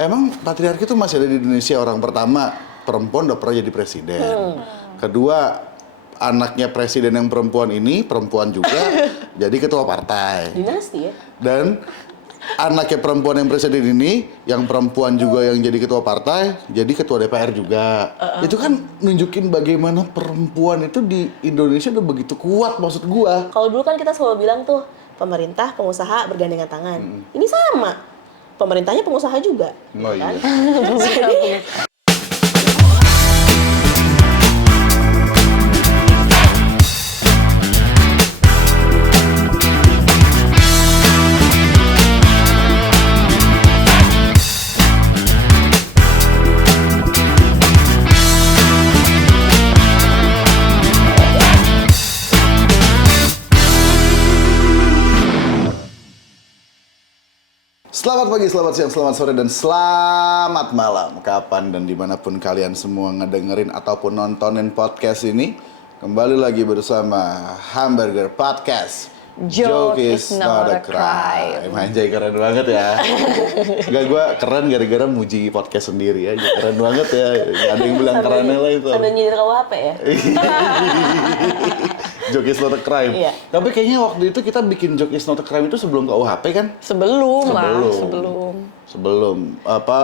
emang patriarki itu masih ada di Indonesia. Orang pertama, perempuan udah pernah jadi presiden. Kedua, anaknya presiden yang perempuan ini, perempuan juga, jadi ketua partai. Dinasti ya. Dan anaknya perempuan yang presiden ini, yang perempuan juga yang jadi ketua partai, jadi ketua DPR juga. Itu kan nunjukin bagaimana perempuan itu di Indonesia udah begitu kuat, maksud gua. Kalau dulu kan kita selalu bilang tuh, pemerintah, pengusaha bergandengan tangan. Ini sama. Pemerintahnya pengusaha juga. Oh kan? iya. Jadi, Selamat pagi, selamat siang, selamat sore, dan selamat malam. Kapan dan dimanapun kalian semua ngedengerin ataupun nontonin podcast ini, kembali lagi bersama Hamburger Podcast. Joke is not a crime. Anjay, keren banget ya. Enggak, gue keren gara-gara muji podcast sendiri aja. Keren banget ya. Gak ada yang bilang kerennya lah itu. sambil nyindir KUHP ya. Joke is not a crime. Iya. Tapi kayaknya waktu itu kita bikin Joke is not a crime itu sebelum KUHP kan? Sebelum apa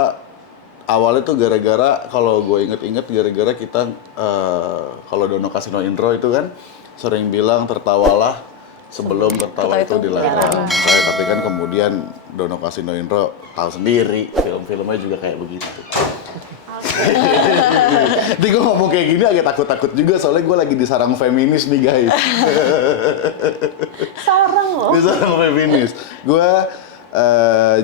awalnya tuh gara-gara kalau gue inget-inget gara-gara kita kalau Dono Kasino Intro itu kan sering bilang tertawalah sebelum tertawa itu dilarang. Tapi kan kemudian Dono Kasino Intro tahu sendiri film-filmnya juga kayak begitu. Jadi gue ngomong kayak gini agak takut-takut juga soalnya gue lagi di sarang feminis nih guys. Sarang loh. Di sarang feminis. Gue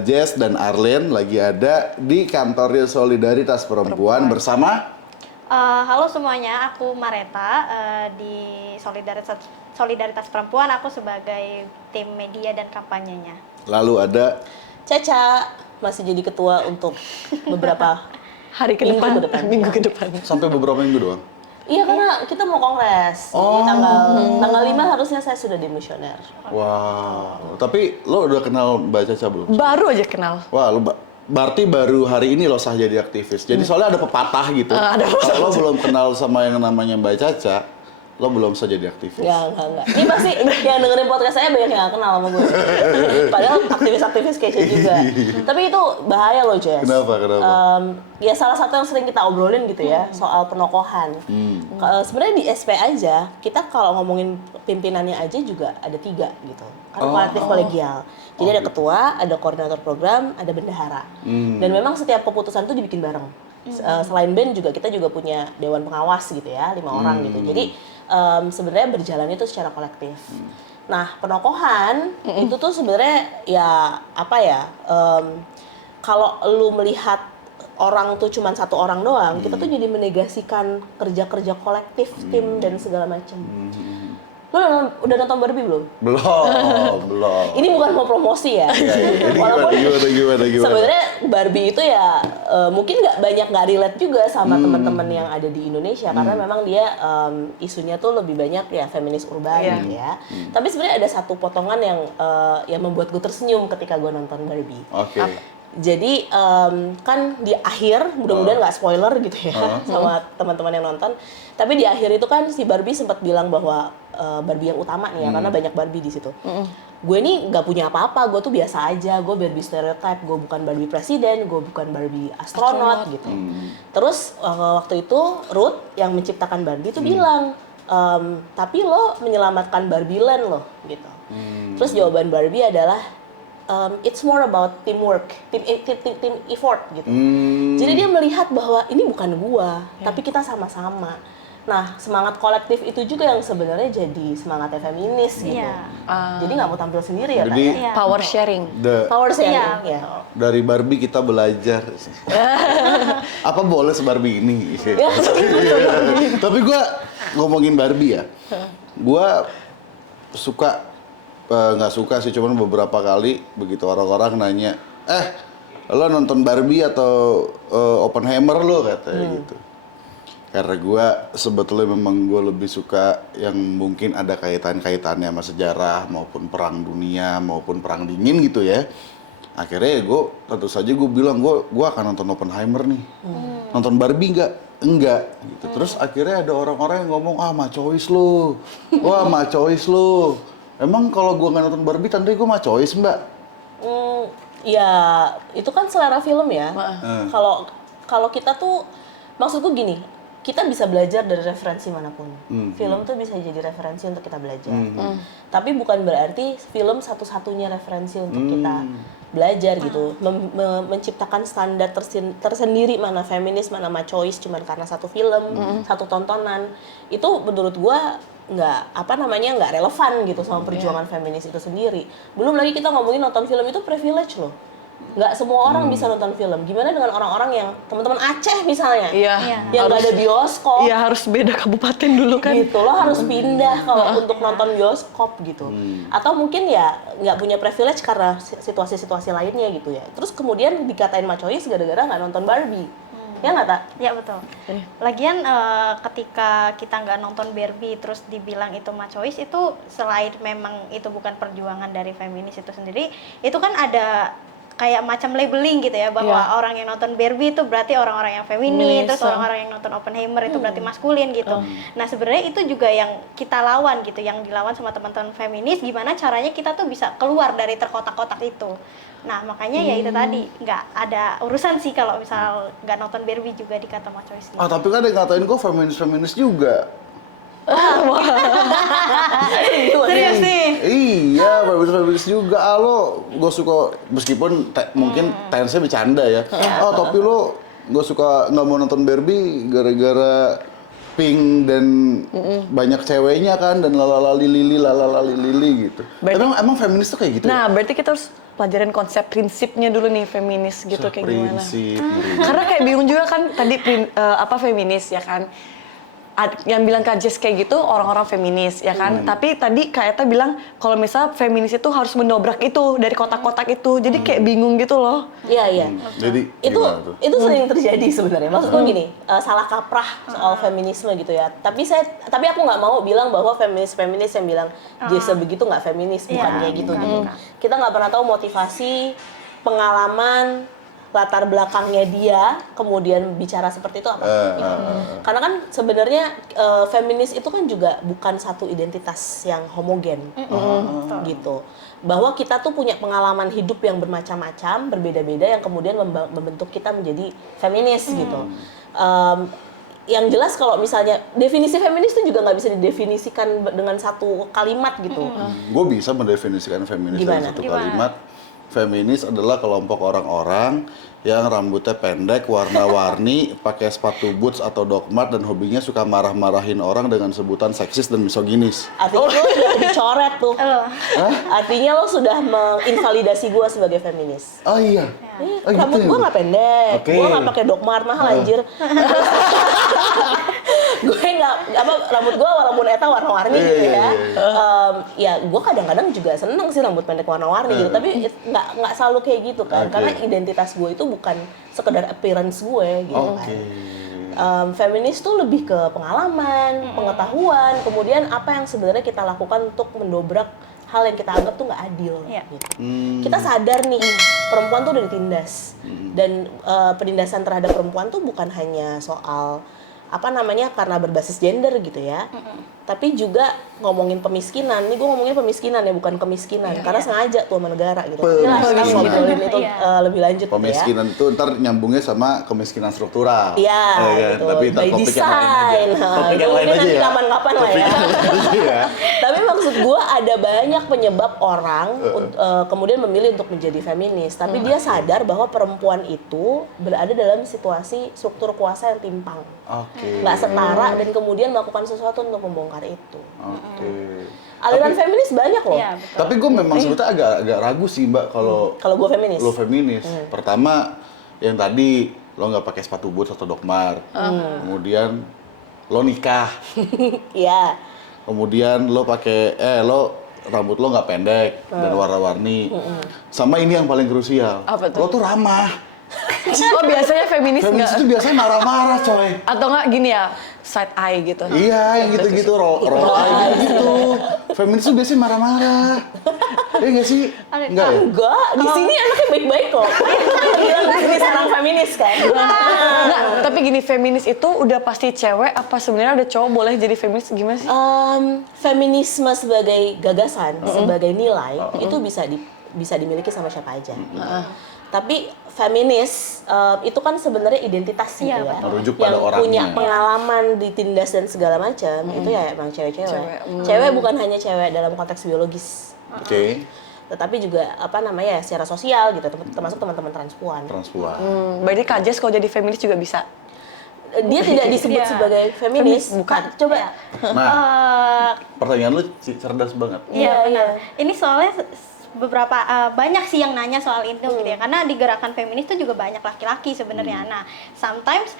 Jess dan Arlen lagi ada di kantornya Solidaritas Perempuan bersama Halo semuanya, aku Mareta di Solidaritas Perempuan. Aku sebagai tim media dan kampanyenya. lalu ada Caca masih jadi ketua untuk beberapa hari ke Minggu depan, minggu ke depan. sampai beberapa minggu doang. Iya, karena kita mau kongres. Jadi tanggal 5 harusnya saya sudah demisioner. Wow. Tapi lo udah kenal Mbak Caca belum? Baru aja kenal. Wah, lo berarti baru hari ini lo sah jadi aktivis. Jadi soalnya ada pepatah gitu. Ada pepatah. Kalau lo belum kenal sama yang namanya Mbak Caca, lo belum sah jadi aktivis. Enggak. Ini pasti yang dengerin podcast saya banyak yang gak kenal sama gue. Padahal aktivis-aktivis kece juga. Tapi itu bahaya loh, Jess. Kenapa? Ya salah satu yang sering kita obrolin gitu ya, soal penokohan. Sebenarnya di SP aja, kita kalau ngomongin pimpinannya aja juga ada 3 gitu. Kan kolektif kolegial. Jadi ada ketua, ada koordinator program, ada bendahara. Dan memang setiap keputusan itu dibikin bareng. Selain BEN juga kita juga punya dewan pengawas gitu ya, 5 orang gitu. Jadi sebenarnya berjalan itu secara kolektif. Nah, penokohan itu tuh sebenarnya ya apa ya? Kalau lu melihat orang tuh cuma satu orang doang, kita tuh jadi menegasikan kerja-kerja kolektif, tim dan segala macam. Lu udah nonton Barbie belum? Belum. Ini bukan mau promosi ya. Ini gimana? Sebenarnya Barbie itu ya mungkin nggak relate juga sama teman-teman yang ada di Indonesia karena memang dia isunya tuh lebih banyak ya feminis urban gitu ya. Tapi sebenarnya ada satu potongan yang membuat gue tersenyum ketika gue nonton Barbie. Oke. Jadi kan di akhir, mudah-mudahan nggak spoiler gitu ya sama teman-teman yang nonton. Tapi di akhir itu kan si Barbie sempat bilang bahwa Barbie yang utama nih ya, karena banyak Barbie di situ. Gue ini nggak punya apa-apa, gue tuh biasa aja, gue Barbie stereotype, gue bukan Barbie presiden, gue bukan Barbie astronot gitu. Terus waktu itu Ruth yang menciptakan Barbie itu bilang, tapi lo menyelamatkan Barbie Land lo gitu. Terus jawaban Barbie adalah it's more about teamwork, team effort gitu. Jadi dia melihat bahwa ini bukan gua, tapi kita sama-sama. Nah, semangat kolektif itu juga yang sebenarnya jadi semangatnya feminis gitu. Jadi nggak mau tampil sendiri ya, Jadi, Kak, ya? Power sharing. Power sharing. Iya. Ya. Dari Barbie kita belajar. Apa boleh se-Barbie ini? Tapi gue ngomongin Barbie ya. Gue suka, nggak suka sih, cuman beberapa kali begitu orang-orang nanya, lo nonton Barbie atau Oppenheimer lo katanya gitu. Karena gue sebetulnya memang gue lebih suka yang mungkin ada kaitannya sama sejarah maupun perang dunia maupun perang dingin gitu ya. Akhirnya gue tentu saja gue bilang gue akan nonton Oppenheimer nih. Nonton Barbie nggak? Enggak. Gitu. Terus akhirnya ada orang-orang yang ngomong, macois lu. Wah, macois lu. Emang kalau gue nggak nonton Barbie, tadi gue macois, Mbak? Ya itu kan selera film ya. Kalau kita tuh, maksudku gini, kita bisa belajar dari referensi manapun. Film tuh bisa jadi referensi untuk kita belajar. Tapi bukan berarti film satu-satunya referensi untuk kita belajar gitu. Menciptakan standar tersendiri mana feminis, mana machois cuman karena satu film, satu tontonan. Itu menurut gua nggak relevan gitu sama perjuangan feminis itu sendiri. Belum lagi kita ngomongin nonton film itu privilege loh. Nggak semua orang bisa nonton film. Gimana dengan orang-orang yang teman-teman Aceh misalnya, yang nggak ada bioskop? Iya, harus beda kabupaten dulu kan. Gitu, lo harus pindah kalau untuk nonton bioskop gitu. Atau mungkin ya nggak punya privilege karena situasi-situasi lainnya gitu ya. Terus kemudian dikatain macois gara-gara nggak nonton Barbie. Ya nggak, Tak? Ya betul. Lagian ketika kita nggak nonton Barbie terus dibilang itu macois, itu selain memang itu bukan perjuangan dari feminis itu sendiri, itu kan ada kayak macam labeling gitu ya, bahwa orang yang nonton Barbie itu berarti orang-orang yang feminis, terus orang-orang yang nonton Oppenheimer itu berarti maskulin gitu. Nah sebenarnya itu juga yang kita lawan gitu, yang dilawan sama teman-teman feminis, gimana caranya kita tuh bisa keluar dari terkotak-kotak itu. Nah makanya ya itu tadi, nggak ada urusan sih kalau misal nggak nonton Barbie juga dikata macois gitu. Tapi kan ada yang ngatain gue feminis juga. Serius nih? Iya, feminis juga. Lo gue suka, meskipun mungkin tense bercanda ya. Tapi lo gue suka nggak mau nonton Barbie gara-gara pink dan banyak ceweknya kan, dan lalalali lili gitu. Emang feminis tuh kayak gitu? Nah, berarti kita harus pelajarin konsep prinsipnya dulu nih, feminis gitu kayak gimana. Karena kayak bingung juga kan tadi feminis ya kan. Yang bilang Kak Jess kayak gitu orang-orang feminis ya kan, tapi tadi Kak Eta bilang kalau misalnya feminis itu harus mendobrak itu dari kotak-kotak itu, jadi kayak bingung gitu loh. Iya. Jadi itu sering terjadi sebenarnya. Maksudku gini, salah kaprah soal feminisme gitu ya. Tapi aku nggak mau bilang bahwa feminis yang bilang Jessa begitu nggak feminis, bukan kayak gitu gitu. Kita nggak pernah tahu motivasi, pengalaman, latar belakangnya dia kemudian bicara seperti itu apa gitu. Karena kan sebenarnya feminis itu kan juga bukan satu identitas yang homogen gitu, bahwa kita tuh punya pengalaman hidup yang bermacam-macam, berbeda-beda, yang kemudian membentuk kita menjadi feminis gitu. Yang jelas kalau misalnya definisi feminis itu juga nggak bisa didefinisikan dengan satu kalimat gitu. Gue bisa mendefinisikan feminis dengan satu kalimat. Feminis adalah kelompok orang-orang yang rambutnya pendek, warna-warni, pakai sepatu boots atau dogmat, dan hobinya suka marah-marahin orang dengan sebutan seksis dan misoginis. Artinya lo sudah dicoret tuh. Artinya lo sudah menginvalidasi gue sebagai feminis. Oh iya. Rambut gue nggak pendek, gue nggak pakai dogmat mahal anjir. Gue rambut gue walaupun eta warna-warni gitu ya. Ya gue kadang-kadang juga seneng sih rambut pendek warna-warni gitu, tapi nggak selalu kayak gitu kan, karena identitas gue itu bukan sekedar appearance gue gitu kan. Feminis tuh lebih ke pengalaman, pengetahuan, kemudian apa yang sebenarnya kita lakukan untuk mendobrak hal yang kita anggap tuh nggak adil. Gitu. Kita sadar nih perempuan tuh udah ditindas, dan penindasan terhadap perempuan tuh bukan hanya soal karena berbasis gender gitu ya, tapi juga ngomongin pemiskinan. Ini gue ngomongin pemiskinan ya, bukan kemiskinan, karena sengaja tuh sama negara gitu. Jelas kita ngobrolin itu lebih lanjut. Pemiskinan ya. Itu ntar nyambungnya sama kemiskinan struktural. Iya, gitu. Tapi ntar By topik yang lain design. aja. Topik yang lain Mungkin aja nanti ya. kapan-kapan lah ya. Tapi maksud gue ada banyak penyebab orang kemudian memilih untuk menjadi feminis, tapi dia sadar bahwa perempuan itu berada dalam situasi struktur kuasa yang timpang. Nggak setara, dan kemudian melakukan sesuatu untuk membongkar itu. Aliran feminis banyak loh. Ya, tapi gue memang sebetulnya agak ragu sih Mbak kalau gue feminis. lo feminis. Pertama yang tadi lo nggak pakai sepatu boots atau dogmar, kemudian lo nikah, Iya. kemudian lo pakai rambut lo nggak pendek dan warna-warni, sama ini yang paling krusial, lo tuh ramah. Oh, biasanya feminis Feminis itu biasanya marah-marah coy. atau nggak gini ya, side eye gitu. Iya, yang gitu-gitu, roll eye gitu. Feminis itu biasanya marah-marah. Iya nggak sih? Enggak ya? Enggak, di sini anaknya baik-baik kok. Bilang di sini seorang feminis kan. Enggak, tapi gini, feminis itu udah pasti cewek apa sebenarnya ada cowok boleh jadi feminis gimana sih? Feminisme sebagai gagasan, sebagai nilai itu bisa dimiliki sama siapa aja. Tapi feminis itu kan sebenarnya identitas gitu Iya, ya. Merujuk pada Yang orangnya. punya pengalaman ditindas dan segala macam itu ya emang cewek-cewek. Cewek bukan hanya cewek dalam konteks biologis, Oke. tetapi juga apa namanya ya secara sosial gitu, termasuk teman-teman transpuan. Transpuan. Berarti Kak Jess kalau jadi feminis juga bisa? Dia tidak disebut Iya. sebagai feminis, bukan. Coba. Nah, pertanyaan lu cerdas banget. Iya benar. Ini soalnya beberapa banyak sih yang nanya soal itu gitu ya. Karena di gerakan feminis itu juga banyak laki-laki sebenarnya. Nah, sometimes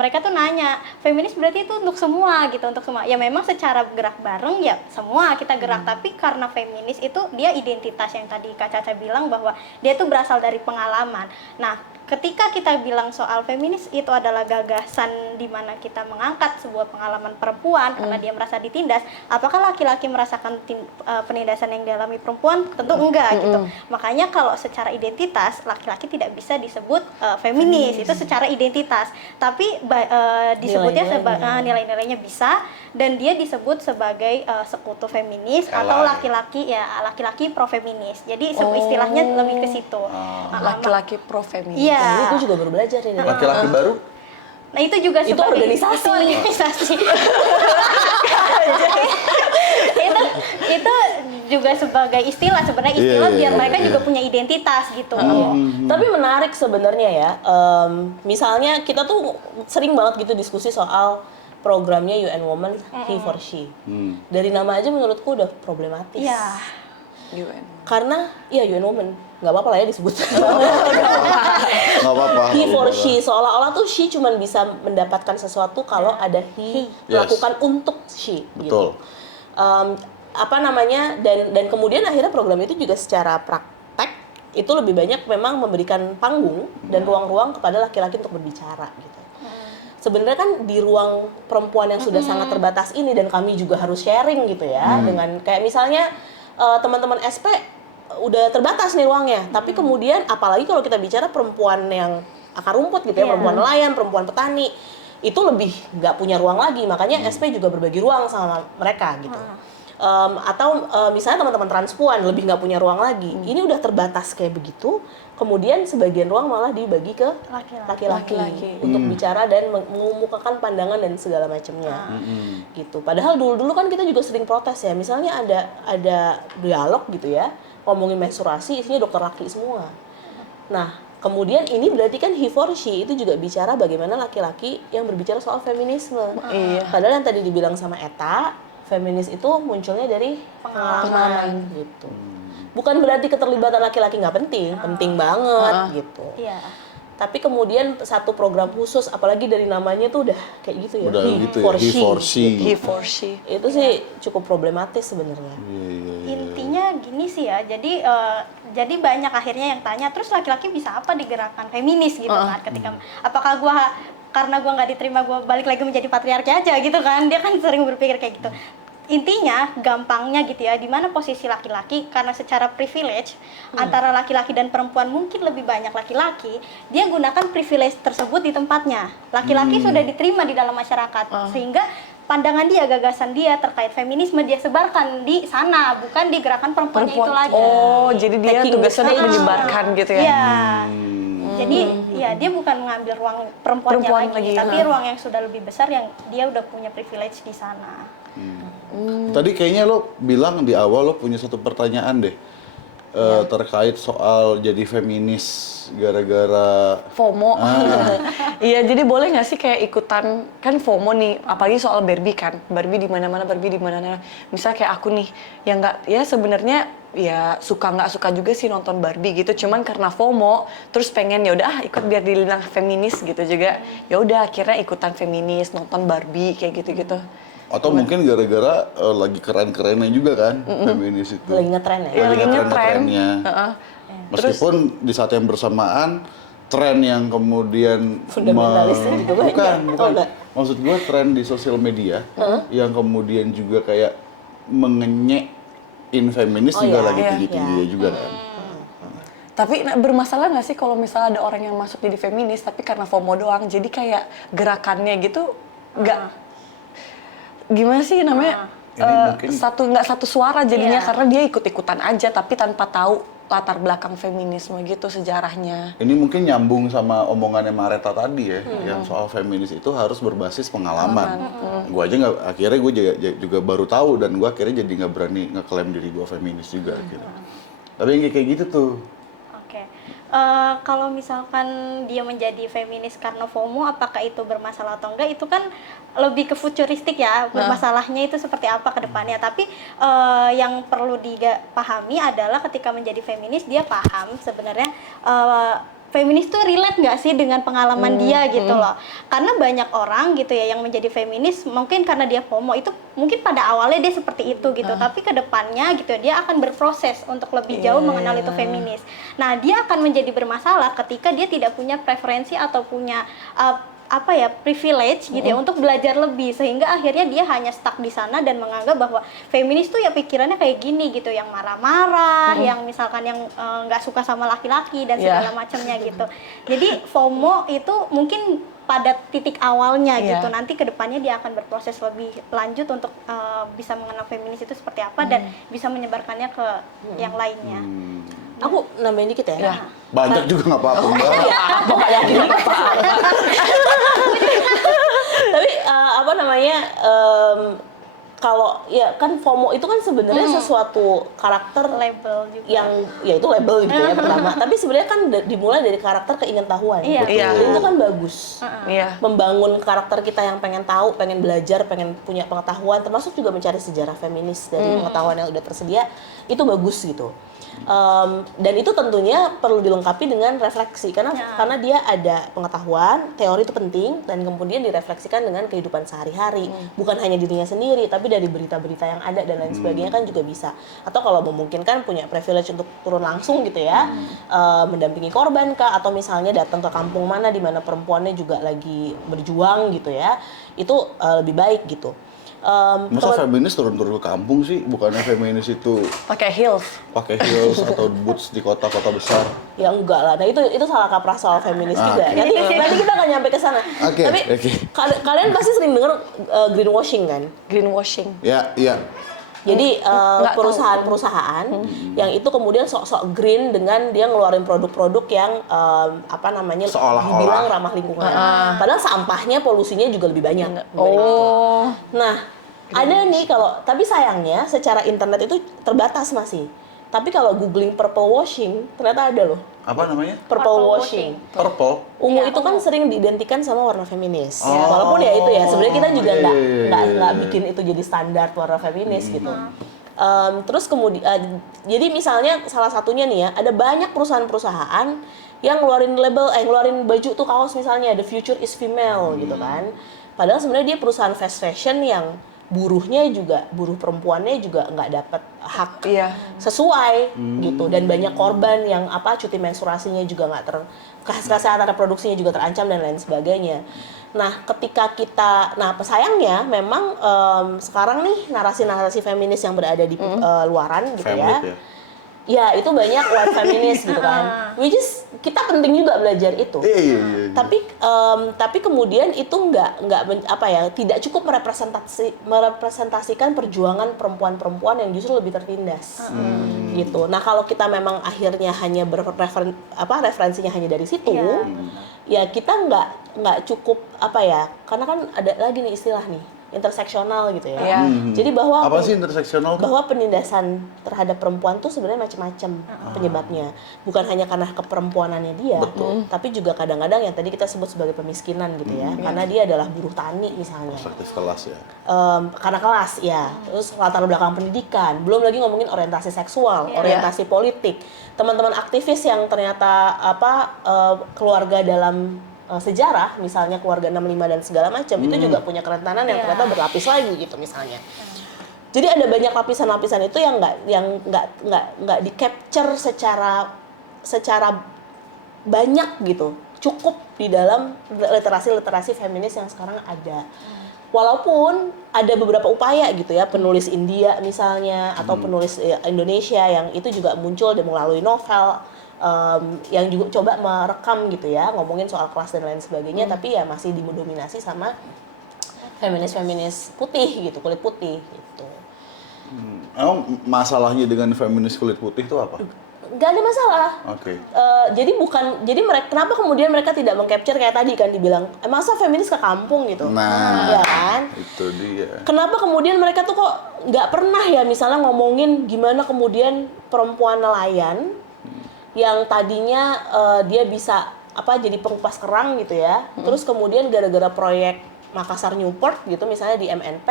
mereka tuh nanya, feminis berarti itu untuk semua gitu, untuk semua. Ya memang secara gerak bareng ya semua kita gerak, tapi karena feminis itu dia identitas yang tadi Kak Caca bilang bahwa dia tuh berasal dari pengalaman. Nah, ketika kita bilang soal feminis itu adalah gagasan di mana kita mengangkat sebuah pengalaman perempuan karena dia merasa ditindas, apakah laki-laki merasakan penindasan yang dialami perempuan? Tentu enggak gitu. Makanya kalau secara identitas laki-laki tidak bisa disebut feminis, itu secara identitas. Tapi disebutnya nilai-nilainya bisa, dan dia disebut sebagai sekutu feminis atau laki-laki pro feminis. Jadi istilahnya lebih ke situ. Laki-laki pro feminis. Iya. Ini gue juga baru belajar ini. Laki-laki baru? Nah itu juga Itu sebagai- organisasi. Itu organisasi. itu juga sebagai istilah sebenarnya Iya, biar iya, mereka iya. juga punya identitas gitu. Tapi menarik sebenarnya ya. Misalnya kita tuh sering banget gitu diskusi soal programnya UN Women He for She. Dari nama aja menurutku udah problematis. Iya. UN. Karena ya UN Women nggak apa-apa lah ya disebut. Nggak apa-apa. He for nggak she, seolah-olah tuh she cuman bisa mendapatkan sesuatu kalau ada he Yes. lakukan untuk she. Betul. Gitu. Apa namanya dan kemudian akhirnya program itu juga secara praktek itu lebih banyak memang memberikan panggung dan ruang-ruang kepada laki-laki untuk berbicara gitu. Sebenarnya kan di ruang perempuan yang sudah sangat terbatas ini, dan kami juga harus sharing gitu ya dengan kayak misalnya teman-teman SP udah terbatas nih ruangnya, tapi kemudian apalagi kalau kita bicara perempuan yang akar rumput gitu ya, perempuan nelayan, perempuan petani, itu lebih nggak punya ruang lagi, makanya SP juga berbagi ruang sama mereka gitu. Atau misalnya teman-teman transpuan lebih nggak punya ruang lagi, ini udah terbatas kayak begitu, kemudian sebagian ruang malah dibagi ke laki-laki untuk bicara dan mengemukakan pandangan dan segala macamnya gitu. Padahal dulu-dulu kan kita juga sering protes ya, misalnya ada dialog gitu ya, ngomongin menstruasi isinya dokter laki semua. Nah, kemudian ini berarti kan he for she itu juga bicara bagaimana laki-laki yang berbicara soal feminisme. Padahal yang tadi dibilang sama Eta, feminis itu munculnya dari pengalaman gitu. Bukan berarti keterlibatan laki-laki nggak penting, penting banget gitu. Iya. Tapi kemudian satu program khusus, apalagi dari namanya tuh udah kayak gitu ya. Udah gitu ya, he for she. He for she. Itu sih cukup problematis sebenarnya. Intinya gini sih ya, jadi banyak akhirnya yang tanya, terus laki-laki bisa apa di gerakan feminis gitu kan? Ketika apakah karena gua nggak diterima gua balik lagi menjadi patriarki aja gitu kan? Dia kan sering berpikir kayak gitu. Intinya gampangnya gitu ya, di mana posisi laki-laki karena secara privilege antara laki-laki dan perempuan mungkin lebih banyak laki-laki, dia gunakan privilege tersebut di tempatnya. Laki-laki sudah diterima di dalam masyarakat, sehingga pandangan dia, gagasan dia terkait feminisme dia sebarkan di sana, bukan di gerakan perempuannya itu lagi. Oh, jadi dia Taking tugasnya the stage. menyebarkan gitu ya? Iya. Jadi ya dia bukan mengambil ruang perempuannya Perempuan lagi, lagi, tapi ruang yang sudah lebih besar yang dia udah punya privilege di sana. Tadi kayaknya lo bilang di awal lo punya satu pertanyaan deh terkait soal jadi feminis gara-gara FOMO. Iya, jadi boleh nggak sih kayak ikutan, kan FOMO nih, apalagi soal Barbie kan, Barbie di mana-mana, Barbie di mana-mana. Misal kayak aku nih, yang nggak, ya sebenarnya ya suka nggak suka juga sih nonton Barbie gitu, cuman karena FOMO, terus pengen ya udah ikut biar dibilang feminis gitu juga, ya udah akhirnya ikutan feminis, nonton Barbie kayak gitu-gitu. atau mungkin gara-gara lagi keren-kerennya juga kan feminis itu. Lagi ngetren ya? Iya, lagi ngetren. ngetren-ngetrennya. Meskipun di saat yang bersamaan tren yang kemudian Fundamentalisnya juga banyak. bukan. Oh, enggak. Maksud gue tren di sosial media yang kemudian juga kayak mengenyek in feminis Oh, juga iya, lagi iya, tinggi-tingginya iya. juga kan. Tapi bermasalah nggak sih kalau misalnya ada orang yang masuk jadi feminis tapi karena FOMO doang, jadi kayak gerakannya gitu nggak gimana sih namanya Ini mungkin- nggak satu suara jadinya Iya. karena dia ikut-ikutan aja tapi tanpa tahu latar belakang feminisme gitu sejarahnya. Ini mungkin nyambung sama omongannya Mareta tadi ya, yang soal feminis itu harus berbasis pengalaman. Gue aja nggak, akhirnya gue juga baru tahu dan gue akhirnya jadi nggak berani ngeklaim diri gue feminis juga gitu. Tapi yang kayak gitu tuh. Oke. Kalau misalkan dia menjadi feminis karena FOMO, apakah itu bermasalah atau enggak? Itu kan lebih ke futuristik ya, bermasalahnya itu seperti apa ke depannya. Tapi yang perlu dipahami adalah ketika menjadi feminis, dia paham sebenarnya feminis tuh relate nggak sih dengan pengalaman dia gitu loh. Karena banyak orang gitu ya yang menjadi feminis mungkin karena dia FOMO itu mungkin pada awalnya dia seperti itu gitu, tapi ke depannya gitu dia akan berproses untuk lebih jauh mengenal itu feminis. Nah, dia akan menjadi bermasalah ketika dia tidak punya preferensi atau punya privilege gitu ya untuk belajar lebih, sehingga akhirnya dia hanya stuck di sana dan menganggap bahwa feminis tuh ya pikirannya kayak gini gitu, yang marah-marah, yang misalkan yang nggak suka sama laki-laki dan segala macamnya gitu. Jadi FOMO itu mungkin pada titik awalnya gitu, nanti kedepannya dia akan berproses lebih lanjut untuk bisa mengenal feminis itu seperti apa dan bisa menyebarkannya ke yang lainnya. Aku nambahin dikit ya. Banyak juga nggak apa-apa Mbak. Aku nggak yakin apa-apa. Tapi kalau ya kan FOMO itu kan sebenarnya sesuatu karakter Label juga. yang ya itu label gitu ya pertama. Tapi sebenarnya kan dimulai dari karakter keingintahuan. Iya. Gitu. Iya. Dan itu kan bagus. Iya. Membangun karakter kita yang pengen tahu, pengen belajar, pengen punya pengetahuan, termasuk juga mencari sejarah feminis dari pengetahuan yang udah tersedia, itu bagus gitu. Dan itu tentunya perlu dilengkapi dengan refleksi karena dia ada pengetahuan, teori itu penting dan kemudian direfleksikan dengan kehidupan sehari-hari, bukan hanya dirinya sendiri tapi dari berita-berita yang ada dan lain sebagainya kan juga bisa. Atau kalau memungkinkan punya privilege untuk turun langsung gitu ya, mendampingi korban kah, atau misalnya datang ke kampung mana di mana perempuannya juga lagi berjuang gitu ya, itu lebih baik gitu. Masa feminis turun-turun ke kampung sih? Bukannya feminis itu Pakai heels. pakai heels atau boots di kota-kota besar? Ya enggak lah. Nah itu salah kaprah soal feminis juga. Oke. Nanti kita nggak nyampe ke sana. Oke, Tapi oke. kalian pasti sering dengar greenwashing kan? Greenwashing. Ya, iya. Jadi Nggak tahu. perusahaan-perusahaan yang itu kemudian sok-sok green dengan dia ngeluarin produk-produk yang Seolah-olah. dibilang ramah lingkungan. Padahal sampahnya, polusinya juga lebih banyak. dibanding itu. Nah, ada nih tapi sayangnya secara internet itu terbatas masih. Tapi kalau googling purple washing ternyata ada loh. Apa namanya? Purple washing. Purple. Ungu itu kan sering diidentikan sama warna feminis. Oh. Walaupun ya itu ya sebenarnya kita juga Iya, nggak iya. bikin itu jadi standar warna feminis gitu. Terus kemudian jadi misalnya salah satunya nih ya, ada banyak perusahaan-perusahaan yang ngeluarin baju tuh kaos misalnya The Future is Female gitu kan. Padahal sebenarnya dia perusahaan fast fashion yang buruh perempuannya juga nggak dapat hak sesuai gitu, dan banyak korban yang cuti menstruasinya juga nggak kesehatan reproduksinya juga terancam dan lain sebagainya. Nah sayangnya memang sekarang nih narasi-narasi feminis yang berada di luaran gitu Family, ya itu banyak white feminis gitu kan, which is kita penting juga belajar itu. Iya. Tapi kemudian itu tidak cukup merepresentasikan perjuangan perempuan-perempuan yang justru lebih tertindas gitu. Nah kalau kita memang akhirnya hanya referensinya hanya dari situ, ya kita nggak cukup karena kan ada lagi nih istilah nih interseksional gitu ya. Jadi bahwa Apa sih interseksional tuh? bahwa penindasan terhadap perempuan tuh sebenarnya macam-macam penyebabnya. Bukan hanya karena keperempuanannya dia, tapi juga kadang-kadang yang tadi kita sebut sebagai pemiskinan gitu ya. Karena dia adalah buruh tani misalnya. Perspektif kelas ya. Karena kelas ya. Terus latar belakang pendidikan, belum lagi ngomongin orientasi seksual, orientasi politik. Teman-teman aktivis yang ternyata keluarga dalam sejarah, misalnya keluarga 65 dan segala macam, itu juga punya kerentanan yang ternyata berlapis lagi gitu misalnya. Jadi ada banyak lapisan-lapisan itu yang nggak di capture secara banyak gitu, cukup di dalam literasi feminis yang sekarang ada. walaupun ada beberapa upaya gitu ya, penulis India misalnya atau penulis Indonesia yang itu juga muncul melalui novel yang juga coba merekam gitu ya, ngomongin soal kelas dan lain sebagainya, tapi ya masih didominasi sama feminis putih gitu, kulit putih gitu. Emang masalahnya dengan feminis kulit putih itu apa? Gak ada masalah. Oke. Jadi mereka, kenapa kemudian mereka tidak meng-capture kayak tadi kan dibilang, masa feminis ke kampung gitu? Nah, ya kan? itu dia. Kenapa kemudian mereka tuh kok nggak pernah ya misalnya ngomongin gimana kemudian perempuan nelayan yang tadinya dia bisa jadi pengupas kerang gitu ya, terus kemudian gara-gara proyek Makassar Newport gitu misalnya di MNP,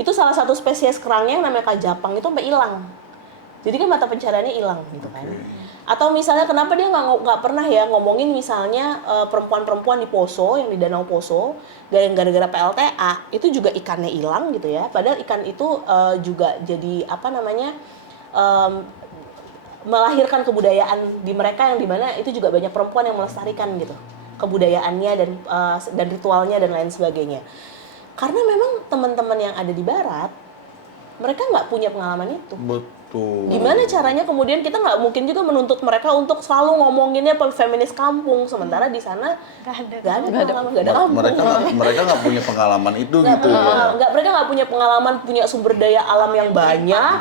itu salah satu spesies kerangnya yang namanya kajapang itu sampai hilang. Jadi kan mata pencariannya hilang gitu kan. Atau misalnya kenapa dia nggak pernah ya ngomongin misalnya perempuan-perempuan di Poso, yang di Danau Poso, gara-gara PLTA itu juga ikannya hilang gitu ya. Padahal ikan itu juga jadi melahirkan kebudayaan di mereka yang dimana itu juga banyak perempuan yang melestarikan gitu kebudayaannya dan ritualnya dan lain sebagainya. Karena memang teman-teman yang ada di Barat mereka nggak punya pengalaman itu. Betul. Gimana caranya kemudian kita nggak mungkin juga menuntut mereka untuk selalu ngomonginnya feminis kampung, sementara di sana nggak ada kampung. Mereka nggak punya pengalaman itu gitu ya. Mereka nggak punya pengalaman, punya sumber daya alam yang banyak.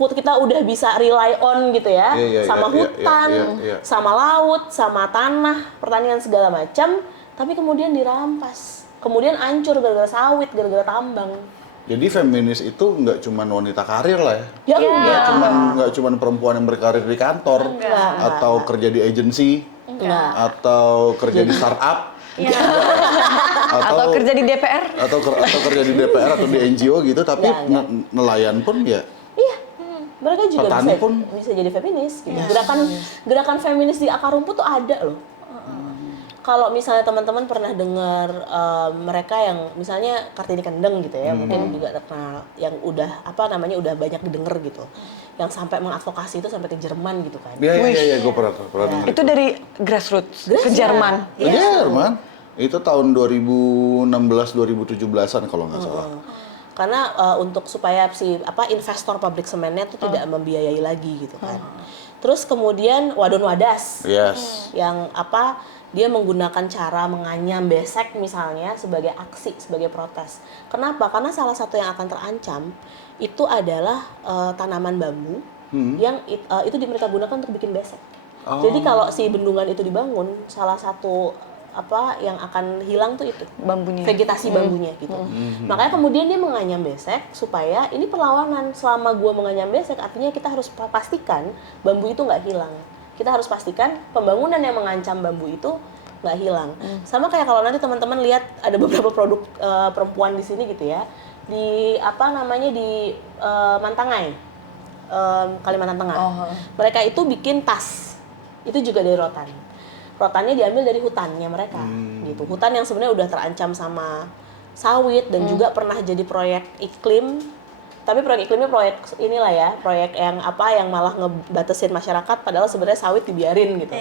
Kita udah bisa rely on gitu ya, sama hutan, sama laut, sama tanah, pertanian segala macam. Tapi kemudian dirampas, kemudian hancur gara-gara sawit, gara-gara tambang. Jadi feminis itu nggak cuma wanita karir lah ya. Nggak cuma perempuan yang berkarir di kantor, atau kerja di agensi, atau kerja di startup, atau kerja di DPR, atau kerja di DPR atau di NGO gitu. Tapi nelayan pun ya. Iya, mereka juga bisa jadi feminis. Gitu. Gerakan feminis di akar rumput tuh ada loh. Kalau misalnya teman-teman pernah dengar mereka yang misalnya Kartini Kendeng gitu ya, mungkin juga terkenal, yang udah udah banyak didengar gitu, yang sampai mengadvokasi itu sampai ke Jerman gitu kan. Iya, gue pernah dengar. Itu dari grassroots ke Jerman. Jerman. Itu tahun 2016-2017an kalau nggak salah. Karena untuk supaya investor pabrik semennya itu tidak membiayai lagi gitu kan. Terus kemudian Wadon Wadas, yang dia menggunakan cara menganyam besek misalnya sebagai aksi, sebagai protes. Kenapa? Karena salah satu yang akan terancam itu adalah tanaman bambu yang itu mereka gunakan untuk bikin besek. Jadi kalau si bendungan itu dibangun, salah satu yang akan hilang tuh itu bambunya, vegetasi bambunya gitu. Makanya kemudian dia menganyam besek supaya ini perlawanan. Selama gua menganyam besek, artinya kita harus pastikan bambu itu nggak hilang. Kita harus pastikan pembangunan yang mengancam bambu itu nggak hilang. Sama kayak kalau nanti teman-teman lihat ada beberapa produk perempuan di sini gitu ya, di di Mantangai, Kalimantan Tengah. Mereka itu bikin tas, itu juga dari rotan. Rotannya diambil dari hutannya mereka, gitu. Hutan yang sebenarnya udah terancam sama sawit dan juga pernah jadi proyek iklim. Tapi proyek iklimnya proyek inilah ya, proyek yang yang malah ngebatasin masyarakat, padahal sebenarnya sawit dibiarin gitu.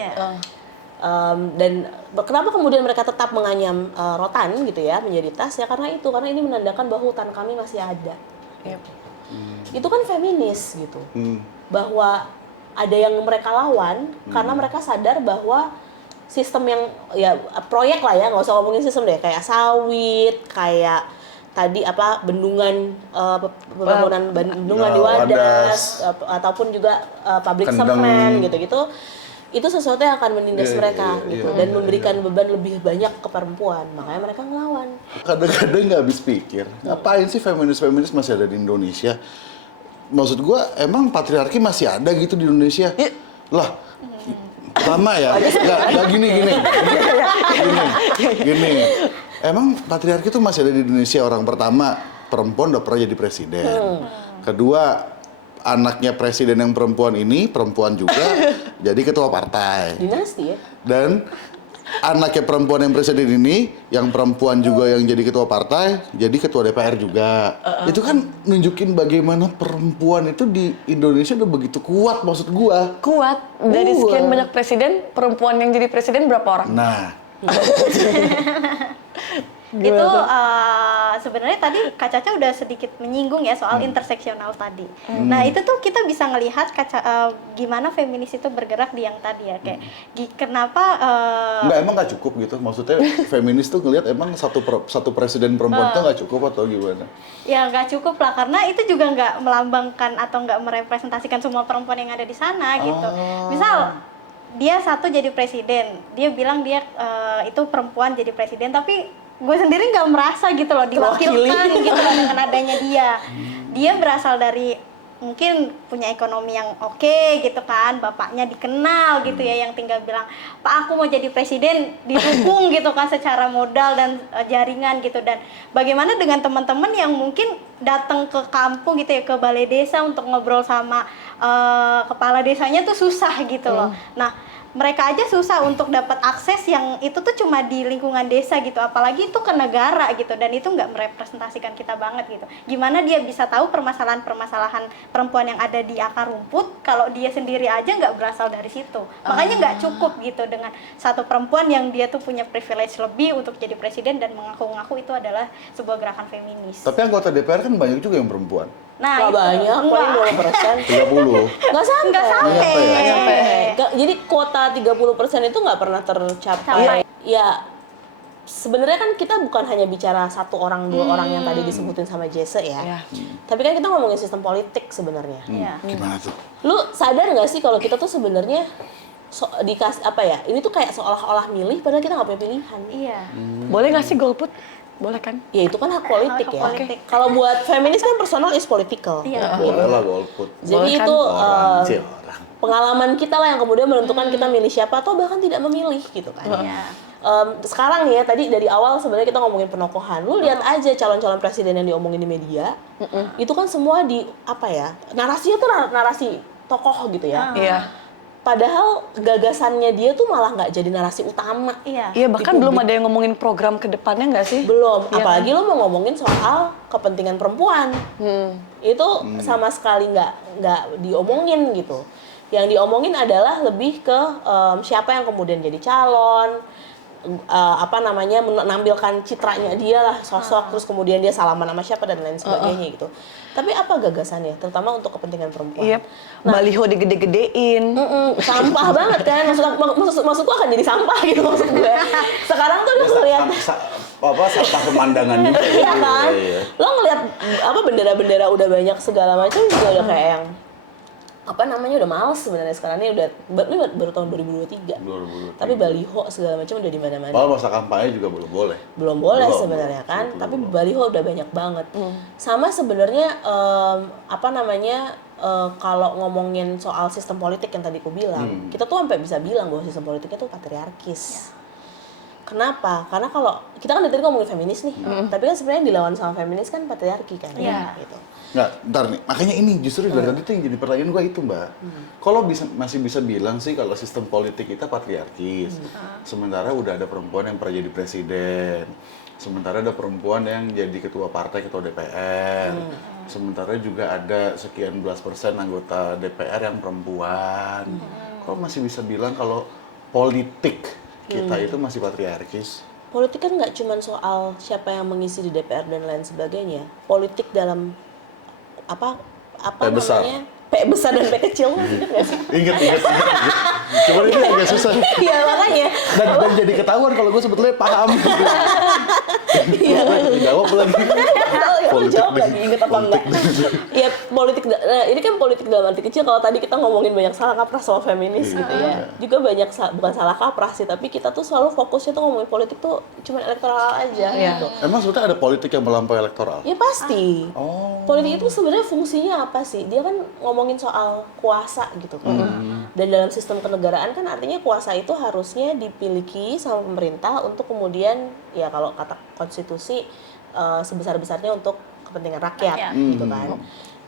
Dan kenapa kemudian mereka tetap menganyam rotan gitu ya menjadi tas ya, karena ini menandakan bahwa hutan kami masih ada. Itu kan feminis gitu, bahwa ada yang mereka lawan karena mereka sadar bahwa sistem yang proyek lah ya, nggak usah ngomongin sistem deh, kayak sawit, kayak tadi bendungan, pembangunan bendungan di Wadas, ataupun juga pabrik semen gitu-gitu, itu sesuatu yang akan menindas mereka gitu, dan memberikan beban lebih banyak ke perempuan, makanya mereka ngelawan. Kadang-kadang nggak habis pikir, ngapain sih feminis masih ada di Indonesia? Maksud gue, emang patriarki masih ada gitu di Indonesia? Lah, pertama ya, nggak gini. Emang patriarki itu masih ada di Indonesia. Orang pertama, perempuan udah pernah jadi presiden. Kedua, anaknya presiden yang perempuan ini, perempuan juga, jadi ketua partai. Dinasti ya. Dan anaknya perempuan yang presiden ini, yang perempuan juga yang jadi ketua partai, jadi ketua DPR juga. Itu kan nunjukin bagaimana perempuan itu di Indonesia udah begitu kuat, maksud gua. Kuat. Dari sekian banyak presiden, perempuan yang jadi presiden berapa orang? Nah. Itu sebenarnya tadi Kak Caca udah sedikit menyinggung ya soal interseksional tadi. Nah itu tuh kita bisa ngelihat gimana feminis itu bergerak di yang tadi ya, kayak kenapa Enggak, emang nggak cukup gitu? Maksudnya feminis tuh ngelihat emang satu presiden perempuan tuh nggak cukup atau gimana? ya nggak cukup lah, karena itu juga nggak melambangkan atau nggak merepresentasikan semua perempuan yang ada di sana gitu. Misal dia satu jadi presiden, dia bilang dia itu perempuan jadi presiden, tapi gue sendiri nggak merasa gitu loh diwakilkan gitu loh dengan adanya dia. Dia berasal dari mungkin punya ekonomi yang oke gitu kan, bapaknya dikenal gitu ya, yang tinggal bilang, Pak aku mau jadi presiden, didukung gitu kan secara modal dan jaringan gitu. Dan bagaimana dengan teman-teman yang mungkin datang ke kampung gitu ya, ke balai desa untuk ngobrol sama kepala desanya tuh susah gitu loh. Nah mereka aja susah untuk dapat akses yang itu tuh cuma di lingkungan desa gitu, apalagi itu ke negara gitu, dan itu nggak merepresentasikan kita banget gitu. Gimana dia bisa tahu permasalahan-permasalahan perempuan yang ada di akar rumput kalau dia sendiri aja nggak berasal dari situ. Makanya nggak cukup gitu dengan satu perempuan yang dia tuh punya privilege lebih untuk jadi presiden dan mengaku-ngaku itu adalah sebuah gerakan feminis. Tapi anggota DPR kan banyak juga yang perempuan. Nah, Nggak banyak, paling 20%. 30. Nggak sampai. Nggak sampai. Nggak sampai. Jadi kuota 30% itu nggak pernah tercapai. Ya, sebenarnya kan kita bukan hanya bicara satu orang, dua orang yang tadi disebutin sama Jesse ya. Tapi kan kita ngomongin sistem politik sebenarnya. Gimana tuh? Lu sadar nggak sih kalau kita tuh sebenarnya dikasih apa ya? Ini tuh kayak seolah-olah milih padahal kita nggak punya pilihan. Iya. Boleh nggak sih golput? Boleh kan? Ya itu kan hak politik Hak ya. politik. Kalau buat feminis kan personal is political. Iya. Boleh lah golput. Jadi Boleh kan? itu Orang sih orang. pengalaman kita lah yang kemudian menentukan kita milih siapa atau bahkan tidak memilih gitu kan. Iya. Sekarang nih ya, tadi dari awal sebenarnya kita ngomongin penokohan. Lu lihat aja calon-calon presiden yang diomongin di media. Itu kan semua di apa ya? Narasinya tuh narasi tokoh gitu ya. Iya. Padahal gagasannya dia tuh malah nggak jadi narasi utama. Iya. Iya, bahkan Di belum publik. ada yang ngomongin program ke depannya nggak sih? Belum, Iya apalagi lo mau ngomongin soal kepentingan perempuan. Itu sama sekali nggak diomongin gitu. Yang diomongin adalah lebih ke siapa yang kemudian jadi calon, menampilkan citranya dia lah, sosok, terus kemudian dia salaman sama siapa dan lain sebagainya gitu. Tapi apa gagasannya, terutama untuk kepentingan perempuan? Iya. Baliho digede-gedein. Sampah banget kan, maksudku akan jadi sampah gitu maksud gue. Sekarang tuh udah ngeliat Sampah pemandangan juga. iya kan, Iya. lo ngeliat bendera-bendera udah banyak segala macam juga udah kayak yang udah males sebenarnya sekarang ini ini baru tahun 2023. 2023. Tapi baliho segala macam udah di mana-mana. Padahal masa kampanye juga belum boleh. Belum boleh Belum, sebenarnya kan, belum, tapi belum. baliho udah banyak banget. Sama sebenarnya kalau ngomongin soal sistem politik yang tadi aku bilang, kita tuh sampai bisa bilang bahwa sistem politiknya tuh patriarkis. Kenapa? Karena kalau kita kan dari tadi ngomongin feminis nih, tapi kan sebenarnya dilawan sama feminis kan patriarki kan, Iya. gitu. Nggak, ntar nih. Makanya ini justru dari tadi tuh yang jadi pertanyaan gue itu, Mbak. Kalau masih bisa bilang sih kalau sistem politik kita patriarkis. Sementara udah ada perempuan yang pernah jadi presiden. Sementara ada perempuan yang jadi ketua partai, ketua DPR. Sementara juga ada sekian belas persen anggota DPR yang perempuan. Kok masih bisa bilang kalau politik kita itu masih patriarkis? Politik kan nggak cuma soal siapa yang mengisi di DPR dan lain sebagainya. Politik dalam apa P besar. namanya? P besar dan P kecil, ingat nggak sih? Ingat. Cuman ini agak susah. Iya makanya. Dan jadi ketahuan kalau gue sebetulnya paham. Iya. Jawab lagi. Kalau Politik jawab deh. lagi inget apa enggak? Iya politik. Nah, ini kan politik dalam arti kecil. Kalau tadi kita ngomongin banyak salah kaprah soal feminis gitu ya. Juga banyak bukan salah kaprah sih, tapi kita tuh selalu fokusnya tuh ngomongin politik tuh cuma elektoral aja gitu. Emang sebetulnya ada politik yang melampaui elektoral? Ya pasti. Oh. Politik itu sebenarnya fungsinya apa sih? Dia kan ngomongin soal kuasa gitu kan. Dan dalam sistem kenegaraan kan artinya kuasa itu harusnya dimiliki sama pemerintah untuk kemudian ya kalau kata konstitusi sebesar-besarnya untuk kepentingan rakyat gitu kan.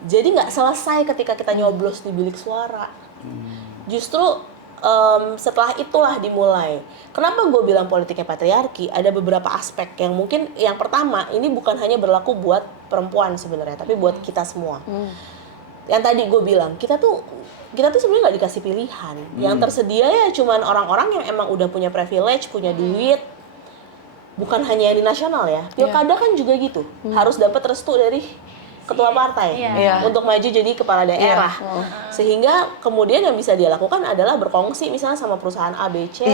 Jadi nggak selesai ketika kita nyoblos di bilik suara. Justru setelah itulah dimulai. Kenapa gue bilang politiknya patriarki? Ada beberapa aspek yang mungkin yang pertama ini bukan hanya berlaku buat perempuan sebenarnya, tapi buat kita semua. Yang tadi gue bilang kita tuh sebenarnya nggak dikasih pilihan. Yang tersedia ya cuman orang-orang yang emang udah punya privilege, punya duit, bukan hanya yang di nasional ya, pilkada kan juga gitu, harus dapat restu dari ketua partai untuk maju jadi kepala daerah. Sehingga kemudian yang bisa dia lakukan adalah berkongsi misalnya sama perusahaan A, B, C,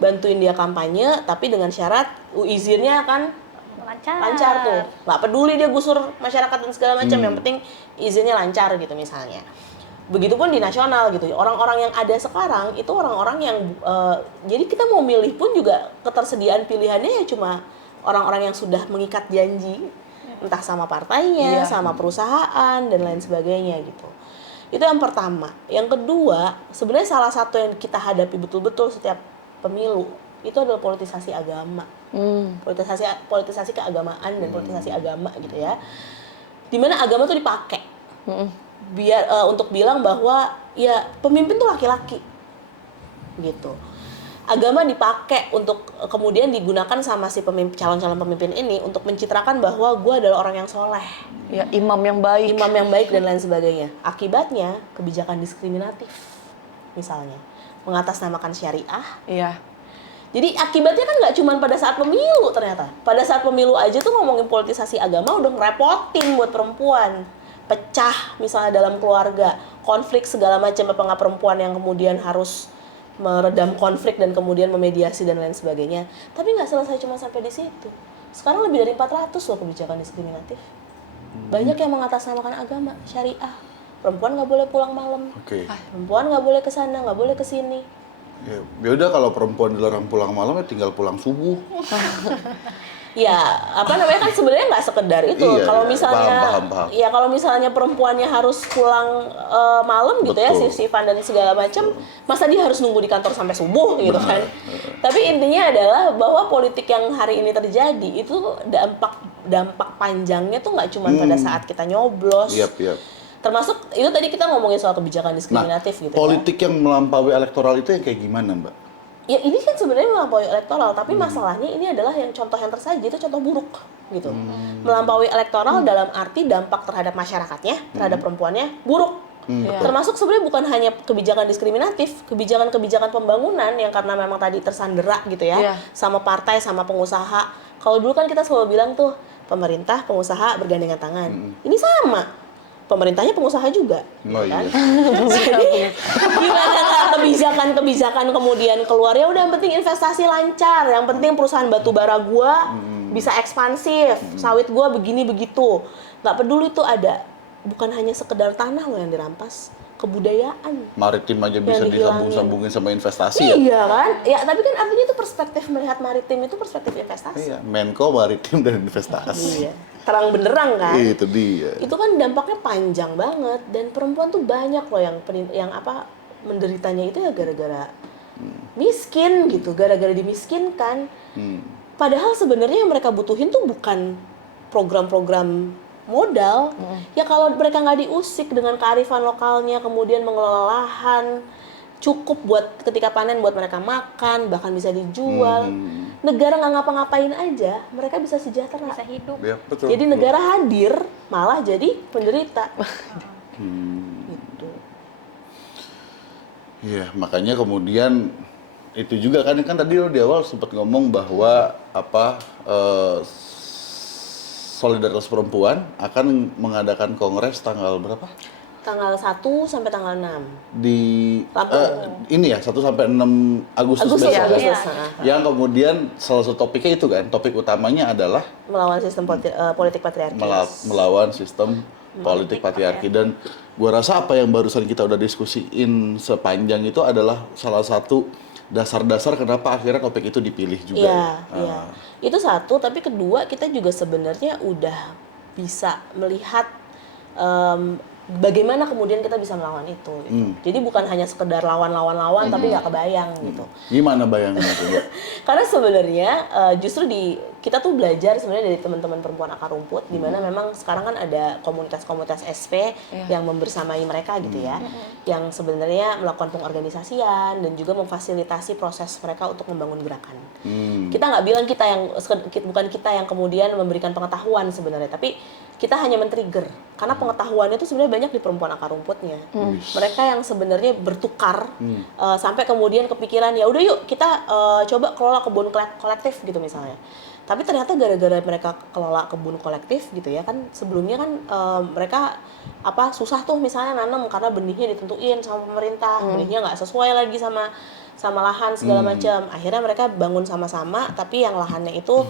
bantuin dia kampanye, tapi dengan syarat izinnya akan lancar tuh. Nggak peduli dia gusur masyarakat dan segala macam, yang penting izinnya lancar gitu misalnya. Begitupun di nasional gitu. Orang-orang yang ada sekarang itu orang-orang yang jadi kita mau milih pun juga ketersediaan pilihannya ya cuma orang-orang yang sudah mengikat janji entah sama partainya, sama perusahaan dan lain sebagainya gitu. Itu yang pertama. Yang kedua, sebenarnya salah satu yang kita hadapi betul-betul setiap pemilu itu adalah politisasi agama. Politisasi keagamaan dan politisasi agama gitu ya. Dimana agama tuh dipakai. Biar untuk bilang bahwa ya pemimpin tuh laki-laki gitu. Agama dipakai untuk kemudian digunakan sama si calon-calon pemimpin ini untuk mencitrakan bahwa gue adalah orang yang soleh, ya imam yang baik dan lain sebagainya. Akibatnya kebijakan diskriminatif misalnya mengatasnamakan syariah. Jadi akibatnya kan nggak cuma pada saat pemilu, ternyata pada saat pemilu aja tuh ngomongin politisasi agama udah ngerepotin buat perempuan. Pecah misalnya dalam keluarga, konflik segala macam, apa nggak perempuan yang kemudian harus meredam konflik dan kemudian memediasi dan lain sebagainya. Tapi nggak selesai cuma sampai di situ. Sekarang lebih dari 400 loh kebijakan diskriminatif. Banyak yang mengatasnamakan agama, syariah. Perempuan nggak boleh pulang malam. Perempuan nggak boleh kesana, nggak boleh kesini. Ya udah kalau perempuan dilarang pulang malam ya tinggal pulang subuh. Ya, apa namanya kan sebenarnya nggak sekedar itu. Kalau misalnya, paham. ya kalau misalnya perempuannya harus pulang malam gitu ya, shift-shiftan dan segala macam, masa dia harus nunggu di kantor sampai subuh gitu kan? Tapi intinya adalah bahwa politik yang hari ini terjadi itu dampak panjangnya tuh nggak cuma pada saat kita nyoblos. Termasuk itu tadi kita ngomongin soal kebijakan diskriminatif gitu. Politik yang melampaui elektoral itu yang kayak gimana, Mbak? Ya ini kan sebenarnya melampaui elektoral, tapi masalahnya ini adalah yang contoh yang tersaji itu contoh buruk gitu. Melampaui elektoral dalam arti dampak terhadap masyarakatnya, terhadap perempuannya buruk. Termasuk sebenarnya bukan hanya kebijakan diskriminatif, kebijakan-kebijakan pembangunan yang karena memang tadi tersandera gitu ya, sama partai, sama pengusaha. Kalau dulu kan kita selalu bilang tuh pemerintah, pengusaha bergandengan tangan. Ini sama. Pemerintahnya pengusaha juga, kan? Jadi gimana kebijakan-kebijakan kemudian keluar ya udah yang penting investasi lancar, yang penting perusahaan batu bara gua bisa ekspansif, sawit gua begini begitu, nggak peduli tuh ada, bukan hanya sekedar tanah loh yang dirampas, kebudayaan. Maritim aja bisa disambung-sambungin sama investasi ya? Iya kan? Ya tapi kan artinya itu perspektif melihat maritim itu perspektif investasi. Iya, Menko Maritim dan Investasi. Iya. Terang benderang kan? Itu dia. Itu kan dampaknya panjang banget dan perempuan tuh banyak loh yang menderitanya itu ya gara-gara miskin gitu, gara-gara dimiskinkan. Padahal sebenarnya yang mereka butuhin tuh bukan program-program modal. Ya kalau mereka nggak diusik dengan kearifan lokalnya, kemudian mengelola lahan cukup buat ketika panen buat mereka makan, bahkan bisa dijual. Negara nggak ngapa-ngapain aja, mereka bisa sejahtera, bisa hidup. Ya, betul, jadi negara hadir malah jadi penderita. Gitu. Iya, makanya kemudian itu juga kan tadi lo di awal sempat ngomong bahwa Solidaritas Perempuan akan mengadakan kongres tanggal berapa? Tanggal 1 sampai tanggal 6. Di ini ya, 1 sampai 6 Agustus besok. Agustus. Yang kemudian salah satu topiknya itu kan, topik utamanya adalah melawan sistem politik patriarki. Melawan sistem politik patriarki. Dan gua rasa apa yang barusan kita udah diskusiin sepanjang itu adalah salah satu dasar-dasar kenapa akhirnya topik itu dipilih juga. Iya. Itu satu, tapi kedua kita juga sebenarnya udah bisa melihat bagaimana kemudian kita bisa melawan itu gitu. Jadi bukan hanya sekedar lawan tapi nggak kebayang gitu. Gimana bayangnya itu? Karena sebenarnya justru kita tuh belajar sebenarnya dari teman-teman perempuan akar rumput, di mana memang sekarang kan ada komunitas-komunitas SP yang membersamai mereka gitu ya, yang sebenarnya melakukan pengorganisasian dan juga memfasilitasi proses mereka untuk membangun gerakan. Kita nggak bilang bukan kita yang kemudian memberikan pengetahuan sebenarnya, tapi kita hanya men-trigger karena pengetahuannya itu sebenarnya banyak di perempuan akar rumputnya. Mereka yang sebenarnya bertukar sampai kemudian kepikiran ya udah yuk kita coba kelola kebun kolektif gitu misalnya. Tapi ternyata gara-gara mereka kelola kebun kolektif gitu ya kan sebelumnya kan mereka susah tuh misalnya nanam karena benihnya ditentuin sama pemerintah, benihnya nggak sesuai lagi sama lahan segala macam. Akhirnya mereka bangun sama-sama tapi yang lahannya itu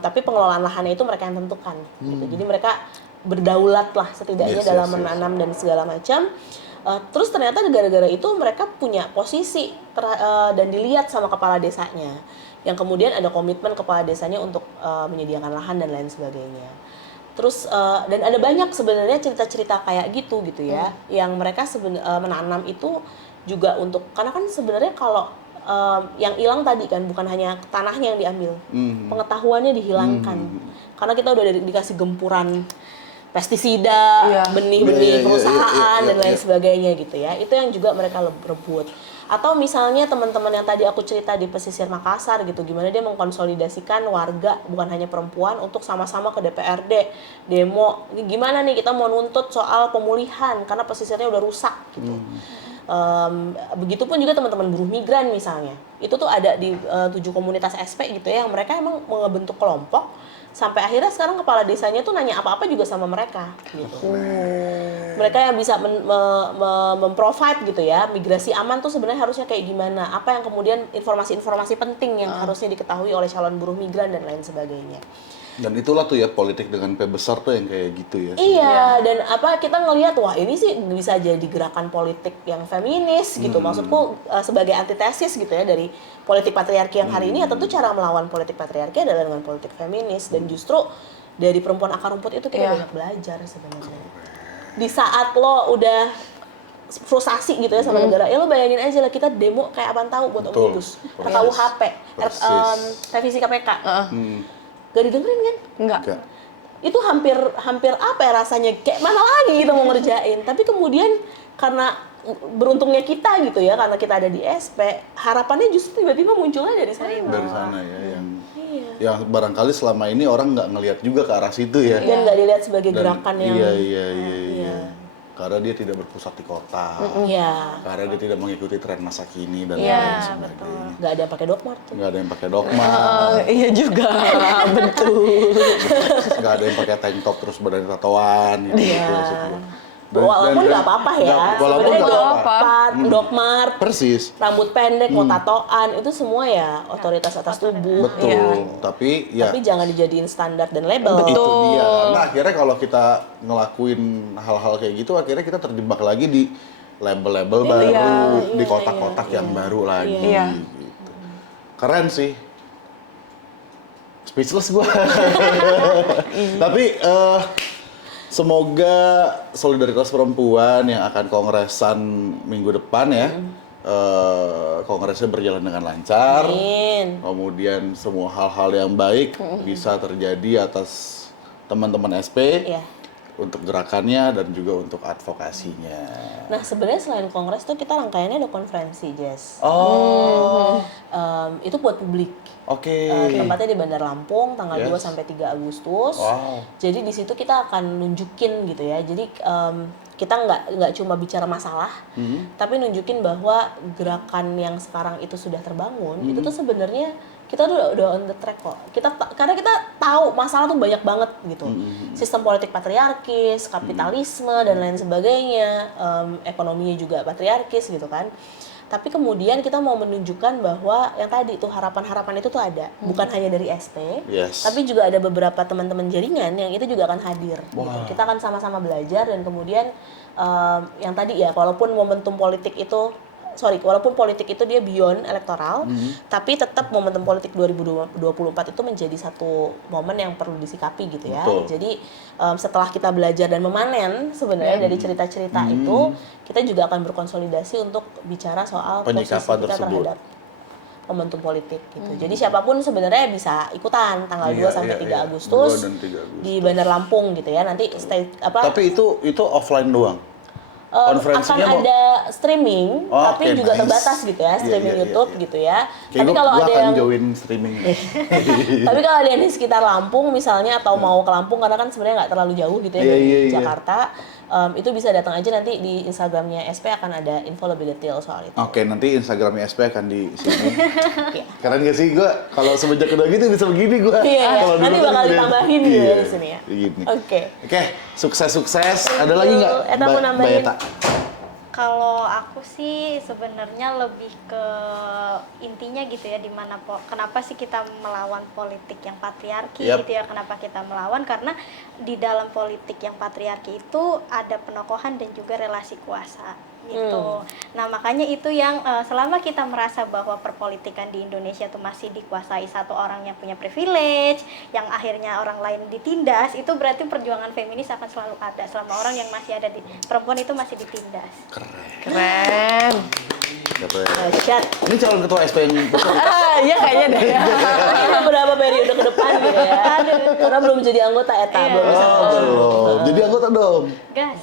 tapi pengelolaan lahannya itu mereka yang tentukan gitu. Jadi mereka berdaulat lah setidaknya dalam menanam dan segala macam. Terus ternyata gara-gara itu mereka punya posisi dan dilihat sama kepala desanya, yang kemudian ada komitmen kepala desanya untuk menyediakan lahan dan lain sebagainya. Terus dan ada banyak sebenarnya cerita-cerita kayak gitu ya, yang mereka menanam itu juga untuk karena kan sebenarnya kalau yang hilang tadi kan bukan hanya tanahnya yang diambil, pengetahuannya dihilangkan karena kita udah dikasih gempuran pestisida, benih-benih perusahaan dan lain sebagainya gitu ya. Itu yang juga mereka rebut. Atau misalnya teman-teman yang tadi aku cerita di pesisir Makassar gitu, gimana dia mengkonsolidasikan warga bukan hanya perempuan untuk sama-sama ke DPRD demo. Gimana nih kita mau nuntut soal pemulihan karena pesisirnya udah rusak gitu. Begitupun juga teman-teman buruh migran misalnya. Itu tuh ada di 7 komunitas SP gitu ya, yang mereka emang membentuk kelompok sampai akhirnya sekarang kepala desanya tuh nanya apa-apa juga sama mereka gitu. Mereka yang bisa memprovide gitu ya, migrasi aman tuh sebenarnya harusnya kayak gimana, apa yang kemudian informasi-informasi penting yang harusnya diketahui oleh calon buruh migran dan lain sebagainya. Dan itulah tuh ya politik dengan P besar tuh yang kayak gitu ya. Iya, dan kita ngelihat wah ini sih bisa jadi gerakan politik yang feminis gitu. Maksudku sebagai antitesis gitu ya dari politik patriarki yang hari ini, ya tentu cara melawan politik patriarki adalah dengan politik feminis, dan justru dari perempuan akar rumput itu kita banyak belajar sebenarnya. Di saat lo udah frustasi gitu ya sama negara, ya lo bayangin aja lah kita demo kayak apaan tahu buat omnibus, KUHP, revisi KPK. Gak didengerin kan? Enggak. Itu hampir apa ya rasanya, kayak mana lagi kita mau ngerjain. Tapi kemudian karena beruntungnya kita gitu ya, karena kita ada di SP, harapannya justru tiba-tiba munculnya dari sana. Dari sana ya, yang barangkali selama ini orang nggak ngelihat juga ke arah situ ya. Dan nggak dilihat sebagai gerakan yang Iya. Karena dia tidak berpusat di kota. Karena dia tidak mengikuti tren masa kini dan lain sebagainya. Nggak ada yang pakai dokmart tuh. Nggak ada yang pakai dokma. Iya juga, betul. Nggak ada yang pakai tank top terus badan tatoan gitu. Walaupun nggak apa-apa ya. Walaupun nggak apa-apa. Dokmart, persis. rambut pendek, mau tatoan, itu semua ya otoritas atas tubuh. Betul. Tapi jangan dijadiin standar dan label. Itu dia. Karena akhirnya kalau kita ngelakuin hal-hal kayak gitu, akhirnya kita terjebak lagi di label-label baru, di kotak-kotak yang baru lagi. Gitu. Keren sih. Speechless gua. Tapi semoga solidaritas perempuan yang akan kongresan minggu depan ya, kongresnya berjalan dengan lancar. Kemudian semua hal-hal yang baik bisa terjadi atas teman-teman SP untuk gerakannya dan juga untuk advokasinya. Nah sebenarnya selain kongres tuh kita rangkaiannya ada konferensi, Jess. Itu buat publik. Tempatnya di Bandar Lampung tanggal 2 sampai 3 Agustus. Jadi di situ kita akan nunjukin gitu ya. Jadi kita nggak cuma bicara masalah, tapi nunjukin bahwa gerakan yang sekarang itu sudah terbangun, itu tuh sebenarnya kita udah on the track kok. Karena kita tahu masalah tuh banyak banget gitu. Sistem politik patriarkis, kapitalisme dan lain sebagainya, ekonominya juga patriarkis gitu kan. Tapi kemudian kita mau menunjukkan bahwa yang tadi tuh harapan-harapan itu tuh ada, bukan hanya dari SP, tapi juga ada beberapa teman-teman jaringan yang itu juga akan hadir. Gitu. Kita akan sama-sama belajar dan kemudian yang tadi ya, walaupun politik itu dia beyond elektoral, tapi tetap momentum politik 2024 itu menjadi satu momen yang perlu disikapi gitu ya. Jadi setelah kita belajar dan memanen sebenarnya dari cerita-cerita itu, kita juga akan berkonsolidasi untuk bicara soal posisi kita terhadap momentum politik gitu. Jadi siapapun sebenarnya bisa ikutan tanggal 2 sampai 3 Agustus di Bandar Lampung gitu ya. Nanti Tapi itu offline doang. akan Konferensinya ada streaming, Oh, tapi oke, juga nice. terbatas gitu ya, Iya, streaming iya, YouTube iya. gitu ya. Kayak Tapi kalau gua ada akan yang join streaming. tapi kalau ada yang di sekitar Lampung misalnya atau mau ke Lampung karena kan sebenarnya nggak terlalu jauh gitu ya Iya, dari iya, iya. Jakarta, itu bisa datang aja nanti di Instagramnya SP akan ada info lebih detail soal itu. Oke, nanti Instagramnya SP akan di sini. Iya. Keren gak sih gue? Kalau semenjak udah gitu bisa begini gue. Iya, Kalau nanti dulu kan bakal kemudian- ditambahin gitu Iya, di sini ya. Begini. Oke. Oke, sukses-sukses. Ada lagi nggak? Eta mau nambahin? Eta? Kalau aku sih sebenarnya lebih ke intinya gitu ya, dimana kenapa sih kita melawan politik yang patriarki Yap. gitu ya, kenapa kita melawan, karena di dalam politik yang patriarki itu ada penokohan dan juga relasi kuasa gitu. Nah makanya itu yang selama kita merasa bahwa perpolitikan di Indonesia itu masih dikuasai satu orang yang punya privilege, yang akhirnya orang lain ditindas, itu berarti perjuangan feminis akan selalu ada selama orang yang masih ada di perempuan itu masih ditindas. Keren. Dahsyat. Ini calon ketua SP yang Iya kayaknya deh. Ini beberapa periode ke depan gitu ya. Karena belum jadi anggota Eta, Iya. belum bisa. belum. Jadi anggota dong. Gas.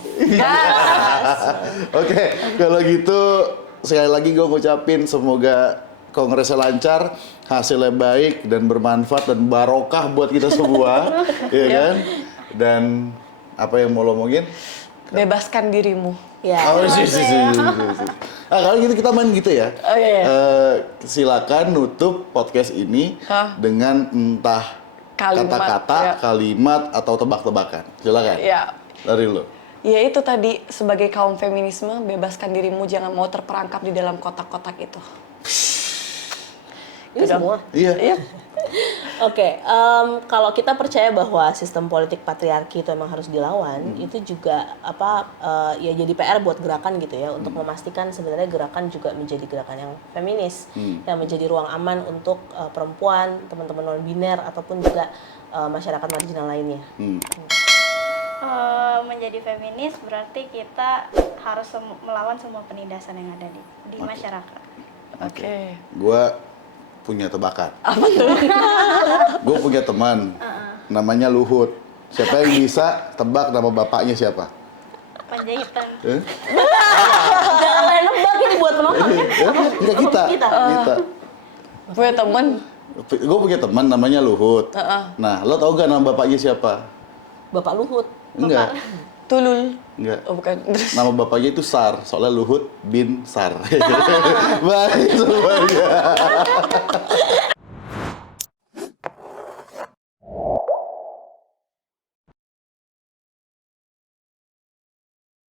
Oke, kalau gitu sekali lagi gue ngucapin semoga kongresnya lancar, hasilnya baik dan bermanfaat dan barokah buat kita semua, ya kan? Dan apa yang mau lo omongin? Bebaskan dirimu. Ya. Oh, sih. Ah, kalau gitu kita main gitu ya. Oh, iya, iya. Silakan nutup podcast ini Hah? dengan entah Kalimat, kata-kata, ya. kalimat atau tebak-tebakan. Silakan. Ya. Dari lo. Ya itu tadi, sebagai kaum feminisme, bebaskan dirimu, jangan mau terperangkap di dalam kotak-kotak itu. Ini semua. Iya. Iya. Oke, kalau kita percaya bahwa sistem politik patriarki itu emang harus dilawan, itu juga ya jadi PR buat gerakan gitu ya, untuk memastikan sebenarnya gerakan juga menjadi gerakan yang feminis, yang menjadi ruang aman untuk perempuan, teman-teman non biner ataupun juga masyarakat marginal lainnya. Menjadi feminis berarti kita harus melawan semua penindasan yang ada di masyarakat. Oke. Gua punya tebakan. Apa tuh? Gue punya teman, namanya Luhut. Siapa yang bisa tebak nama bapaknya siapa? Panjaitan. Eh? Jangan main nebak ini buat penonton kan? Enggak kita. Kita. Punya temen, Gue punya teman namanya Luhut. Nah, lo tau gak nama bapaknya siapa? Bapak Luhut. Enggak. Tulul. Enggak. Oh bukan. Nama bapaknya itu Sar, soalnya Luhut bin Sar. Baik semuanya.